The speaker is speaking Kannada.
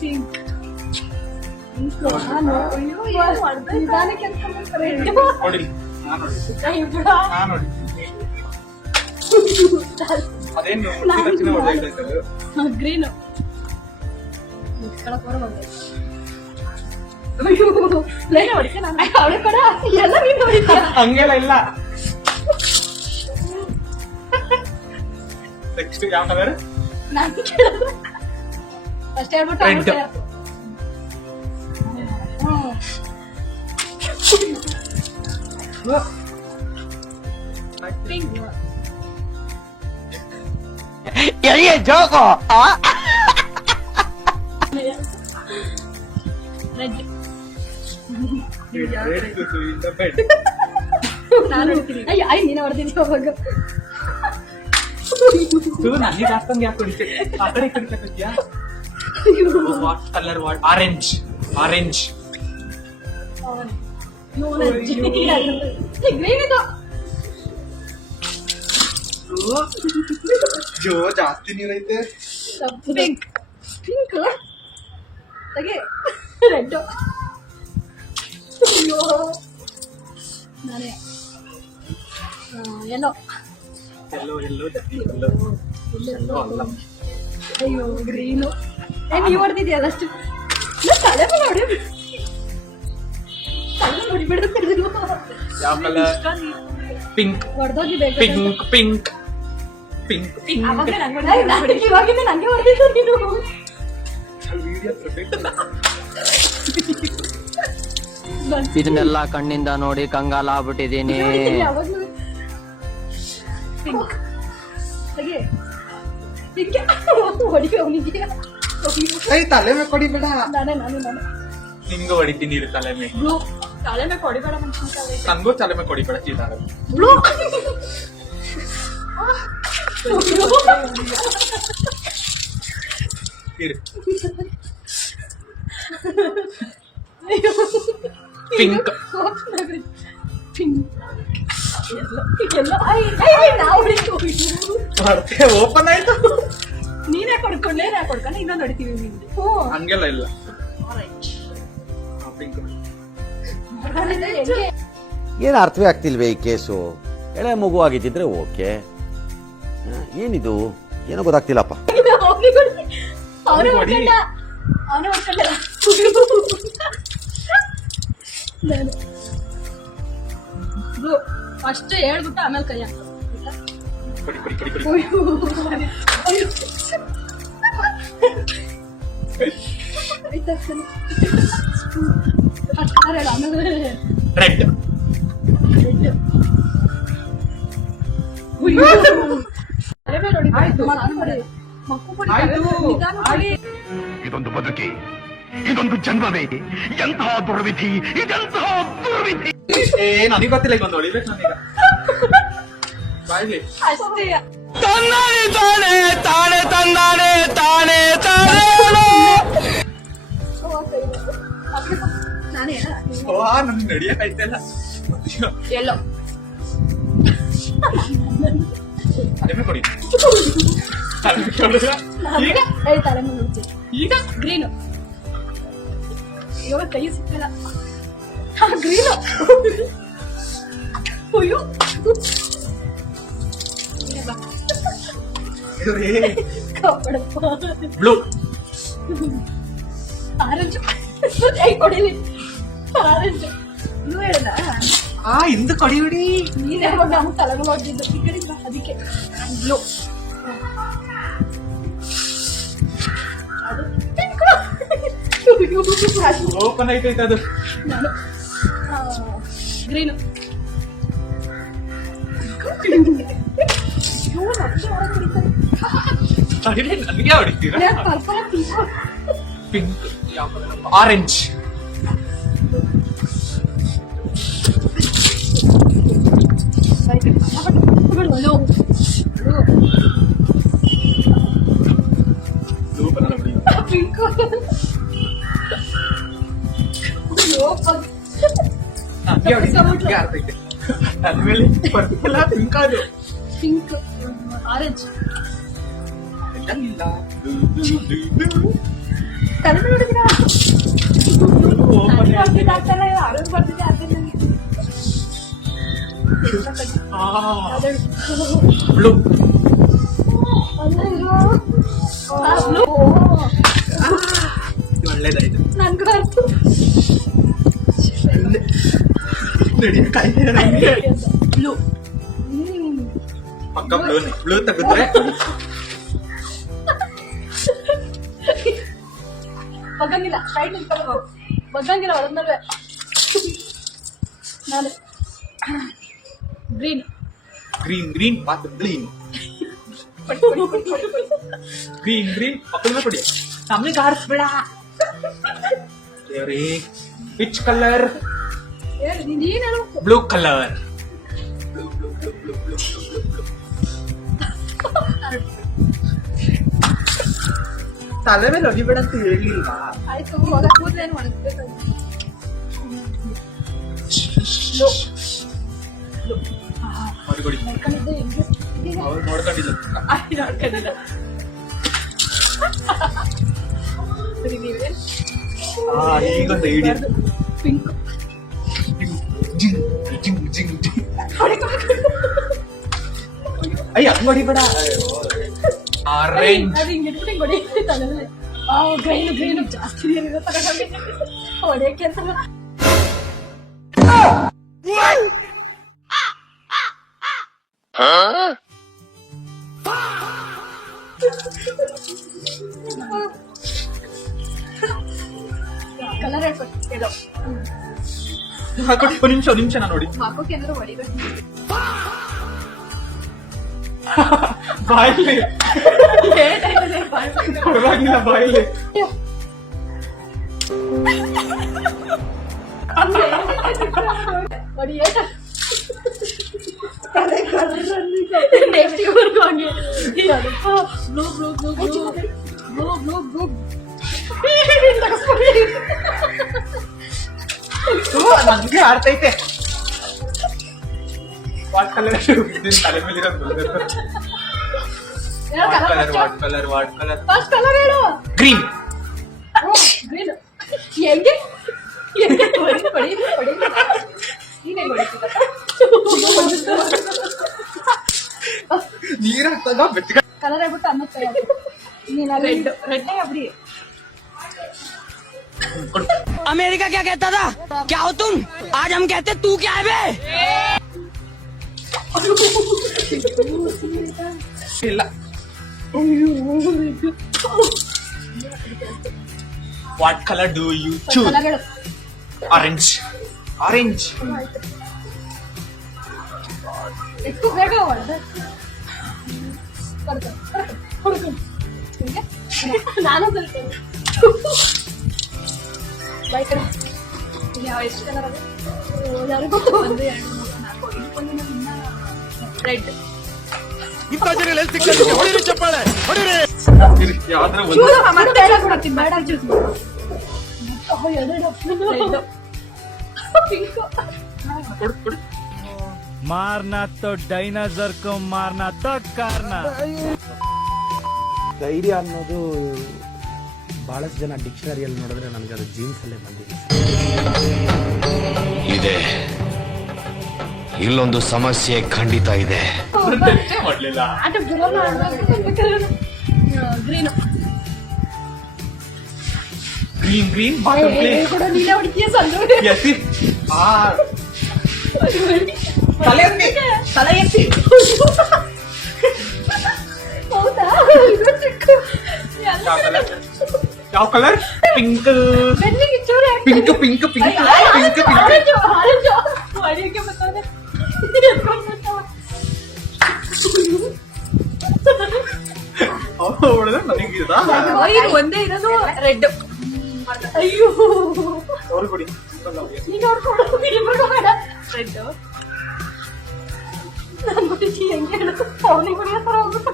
ಪಿಂಕ್ ನಿಧಾನಕ್ಕೆ ನೋಡಿ ನಾನು ನೋಡಿ ಅದೇನು ಗ್ರೀನ್ ಹಂಗೆಲ್ಲ ಇಲ್ಲ. ನೆಕ್ಸ್ಟ್ ಯಾವ ಕಲರ್? ಫಸ್ಟ್ ಹೇಳ್ಬಿಟ್ಟು ಪಿಂಕ್ ಜೋಕೋ ರೆಡ್ ಬೆಡ್ ನಾನು ಹೊಡಿತೀನಿ. ಅಯ್ಯ ನೀನು ಹೊಡೆದಿದ್ದೆ ಅವಾಗ. ನನಗೆ ಅಷ್ಟೊಂದು ಯಾಕೆ ಹೊಡಿತೆ? ಆ ಕಡೆ ಈ ಕಡೆ ತಗೋತಿಯಾ? What colour? What orange orange green ಇದು ಜೋ ಜಾಸ್ತಿ ನೀರೈತೆ. ಪಿಂಕ್ ಪಿಂಕ್ ಹಾಗೆ ರೆಡ್ ಅಯ್ಯೋ ನಾನೇ ಎಲ್ಲೋ ಎಲ್ಲೋ ಎಲ್ಲೋ ಅಲ್ಲ. ಅಯ್ಯೋ ಗ್ರೀನು ನೀವು ಹೊಡೆದಿದ್ಯಲ್ಲ ಅಷ್ಟು ತಲೆ ಮೇಲೆ ಹೊಡಿ ತಲೆ ಹೊಡಿಬಿಡ್ತಿದ್ರು. ಯಾವ ಕಲರ್? ಪಿಂಕ್ ಹೊಡೆದೋಗಿಬೇಕು ಪಿಂಕ್ ಪಿಂಕ್ ಪಿಂಕ್ ಪಿಂಕ್. ಇವಾಗಿಂದ ನಂಗೆ ಹೊಡೆದಿದ್ದು ನೀನು. ಇದನ್ನೆಲ್ಲ ಕಣ್ಣಿಂದ ನೋಡಿ ಕಂಗಾಲ ಆಗ್ಬಿಟ್ಟಿದೀನಿ. ಪಿಂಕ್ ಹಾಗೆ ಪಿಂಕ್ ಹೊಡಿ ಅವನಿಗೆ ತಲೆ ಮೇಲೆ ಕೊಡಿಬೇಡ. ನಾನು ನಿಂಗೂ ಹೊಡಿತೀನಿ ಇರು ತಲೆ ಮೇಲೆ. ಬ್ಲೂ ತಲೆ ಮೇಲೆ ಹೊಡಿಬೇಡ ಮನುಷ್ಯನಿಗೆ. ನನ್ಗೂ ತಲೆ ಮೇಲೆ ಕೊಡಿಬೇಡ ಚೀತಾರ. ಬ್ಲೂ ಇರು. ಪಿಂಕ್ ಪಿಂಕ್ ಓಪನ್ ಆಯ್ತು. ನೀನೇ ಕೊಡ್ಕೊಂಡೆ ನಾ ಕೊಡ್ಕೊಂಡು ಇನ್ನೊಂದು ಹೊಡಿತೀವಿ ನಿಂದು. ಹಂಗೆಲ್ಲ ಇಲ್ಲ. ಪಿಂಕ್ ಏನು ಅರ್ಥವೇ ಆಗ್ತಿಲ್ವೇ ಈ ಕೇಸು? ಎಳೆ ಮಗು ಆಗಿದ್ದಿದ್ರೆ ಓಕೆ, ಏನಿದು ಏನೋ ಗೊತ್ತಾಗ್ತಿಲ್ಲಪ್ಪ. ಅವನೇ ಹೊಡ್ಕೊಂಡ ಫಸ್ಟ್ ಹೇಳ್ಬಿಟ್ಟು ಆಮೇಲೆ ಕೈ ಹಾಕ. ಕೊಡಿ ಕೊಡಿ ಕೊಡಿ ಕೊಡಿ. ರೆಡ್ ಇದೊಂದು ಬದುಕಿ, ಇದೊಂದು ಜನ್ಮವೇ, ಎಂತಹ ದುರ್ವಿಧಿ, ಇದೆಂತಹ ದುರ್ವಿಧಿ. ನನಗೆ ಗೊತ್ತಿಲ್ಲ, ಈಗ ಒಂದು ಹೊಡಿಬೇಕು ನನಗ. ಬಾಯ್ಲಿ ಅಷ್ಟೇ. ತಂದಾನೆ ತಾನೆ ತಾನೆ ತಂದಾನೆ ತಾನೆ ತಾನೆ. ನಾನೇ ನನ್ ನಡಿಯಕಾಯ್ತಲ್ಲ. ಎಲ್ಲೋ ತಲೆ ಮೇಲೆ ಕೊಡಿ. ತಲೆ ಮೇಲೆ ಕೊಡು. ಈಗ ತಲೆ ಮೇಲೆ ಈಗ ಗ್ರೀನು. ಇವಾಗ ಕೈ ಸಿಕ್ಕಲ್ಲ. ಗ್ರೀನು. ಅಯ್ಯೋ ಕಾಪಾಡಪ್ಪ. ಬ್ಲೂ ಆರೆಂಜ್ ಕೊಡಿಲಿ. ಆರೆಂಜ್ ಬ್ಲೂ ಹೇಳ್ದ ಇಂದು ಕೊಡಿ ಬಿಡಿ. ನೀನೇ ನಮ್ಗೆ ತಲೆಗೆ ಹೊಡೆದಿದ್ದು ಈ ಕಡೆ ಅದಕ್ಕೆ ಬ್ಲೂ. ಓಪನ್ ಆಯ್ತೈತೆ ಅದು. ನಾನು ಗ್ರೀನು. ನನಗೆ ಹೊಡಿತೀರಾ? Pink. Orange pink. Pink orange ತಲೆ ನೋಡಿದ್ರ ಆಗ್ತಾರ ಆರೋಗ್ಯ ಬರ್ತಿದೆ ಅದೇ ಬ್ಲೂ ಒಳ್ಳೇದಾಯ್ತು ನನ್ಗೂ ಅರ್ಥ ಬ್ಲೂ ಪಕ್ಕ ಬ್ಲೂ ತೆಗೆದ್ರೆ ಬಗ್ಗಂಗಿಲ್ಲ ಸ್ಟ್ರೈಟ್ ನಿಂತ್ಕೊಂಡು ಬಗ್ಗಂಗಿಲ್ಲ ಹೊರದ್ಮೇಲೆ ನಾನು ಗ್ರೀನ್ ಗ್ರೀನ್ ಮತ್ತು ಗ್ರೀನ್ ಗ್ರೀನ್ ಮಕ್ಕಳ ಕೊಡಿ ನಮಗೆ ಆರಿಸ್ಬೇಡ ದೇವ್ರಿ ವಿಚ್ ಕಲರ್ ನೀನು ಬ್ಲೂ ಕಲರ್ ತಲೆ ಮೇಲೆ ಹೊಡಿಬೇಡ ಅಂತ ಹೇಳಿಲ್ವಾ ಆಯ್ತು ಹೋಗ ಕೂದಲೇನು ಒಣಗಿಸ್ಬೇಕು ಹೊರಗೊಡಿ ನೋಡ್ಕೊಂಡಿದ್ದೆ ಹೆಂಗೆ ಅವ್ರು ನೋಡ್ಕೊಂಡಿಲ್ಲ ನೋಡ್ಕೊಂಡಿಲ್ಲ ಸರಿ ನೀವೇ ಈಗೊಂದು ಐಡಿಯಾ ಪಿಂಕ್ ಜಿಂಗ್ ಜಿಂಗ್ ಜಿಂಗ್ ಜಿಂಗ್ ಅಯ್ಯ ಹಂಗ್ ಹೊಡಿಬೇಡ ಆರೆಂಜ್ ಅದು ಹಿಂಗೆ ಇಟ್ಬಿಟ್ಟು ಹಿಂಗೆ ಹೊಡಿ ತಲೆ ಮೇಲೆ ಗ್ರೈನು ಜಾಸ್ತಿ ನೀರಿರೋ ತರ ಹೊಡೆಯಕ್ಕೆ ಅಂತ ಕಲರ್ ಹೇಳ್ಕೊಟ್ಟು ಎಲ್ಲೋ ಹಾಕೊಡಿ ಒಂದು ನಿಮಿಷ ನಾನು ನೋಡಿ ಹಾಕೋಕೆ ಏನಾದ್ರು ಹೊಡಿಬೇಕು ಬಾಯಲ್ಲಿ ಪರವಾಗಿಲ್ಲ ಬಾಯಲ್ಲಿ ನೆಕ್ಸ್ಟ್ ಇವರೆಗೂ ಹಂಗೆ blue blue blue blue blue blue blue ನಂಗೆ ಆಡ್ತೈತೆ ವಾಟ್ ಕಲರ್ ತಲೆ ಮೇಲೆ ವಾಟ್ ಕಲರ್ ಫಸ್ಟ್ ಕಲರ್ ಹೇಳು ಗ್ರೀನ್ ಗ್ರೀನ್ ಹೆಂಗೆ ಹೊಡಿ ನೀನೇ ಹೊಡಿತೀರ ನೀರ್ ಹಾಕ್ದಾಗ ಬೆಚ್ಚಗ ಕಲರ್ ಹೇಳ್ಬಿಟ್ಟು ಅನ್ನತ್ತೆ ನೀನು ರೆಡ್ ರೆಡ್ಡೇ ಅಬ್ರಿ अमेरिका क्या कहता था क्या हो तुम आज हम कहते तू क्या है बे ಇಲ್ಲ what colour do you choose colour ಹೇಳು ಆರೆಂಜ್ ಆರೆಂಜ್ ಎಷ್ಟು ಬೇಗ ನಾನು ಬೈಕ್ ಯಾವ ಎಷ್ಟು ಕಲರ್ ಅದೇ ಯಾರಿಗೂ ಗೊತ್ತು ಒಂದು 2 3 4 ರೆಡ್ ಯಾವ್ದ್ರ ಒಂದು ಚೂರು ಮತ್ತೆ ಎಲ್ಲ ಕೊಡ್ತೀನಿ ಬೇಡ ಜ್ಯೂಸ್ ಕೊಡು मारना तो डायनासोर को मारना तो कारना ಧೈರ್ಯ ಅನ್ನೋದು ಬಹಳಷ್ಟು ಜನ ಡಿಕ್ಷನರಿಯಲ್ಲಿ ನೋಡಿದ್ರೆ ನನಗೆ ಅದು ಜೀನ್ಸ್ ಅಲ್ಲೇ ಬಂದಿದೆ. ಇದೆ ಇಲ್ಲೊಂದು ಸಮಸ್ಯೆ ಖಂಡಿತ ಇದೆ. ಮಾಡ್ಲಿಲ್ಲ ಆಟ ಬರೋಲ್ಲ ಗ್ರೀನು ಗ್ರೀನ್ ಬಾಟಮ್ ಪ್ಲೇಸ್ ಕೂಡ ನೀನೇ ಹೊಡಿತೀಯ ಸಂದ್ರು ಎಸಿ ಆ ತಲೆ ಎತ್ತಿ ಹೌದಾ ಯಾವ ಕಲರ್ ಪಿಂಕ್ ಬೆನ್ನಿಗೆ ಚೂರು pink pink pink pink pink orange ಹೊಡಿಯಕ್ಕೆ ಬರ್ತಾನೆ ಹೊಡೆದ್ರೆ ನನಗಿದ ಇದು ಒಂದೇ ಇರೋದು ರೆಡ್ ಅಯ್ಯೋ ಅವ್ರು ಕೊಡಿ ಈಗ ಅವ್ರು ಕೊಡೋದು ಇವ್ರಿಗೂ ಬೇಡ ರೆಡ್ ನಾನು ಹೆಂಗೆ ಹೇಳೋದು ಅವನಿಗೆ ಹೊಡಿಯೋ ಥರ ಹೋಗ್ಬಿಟ್ಟು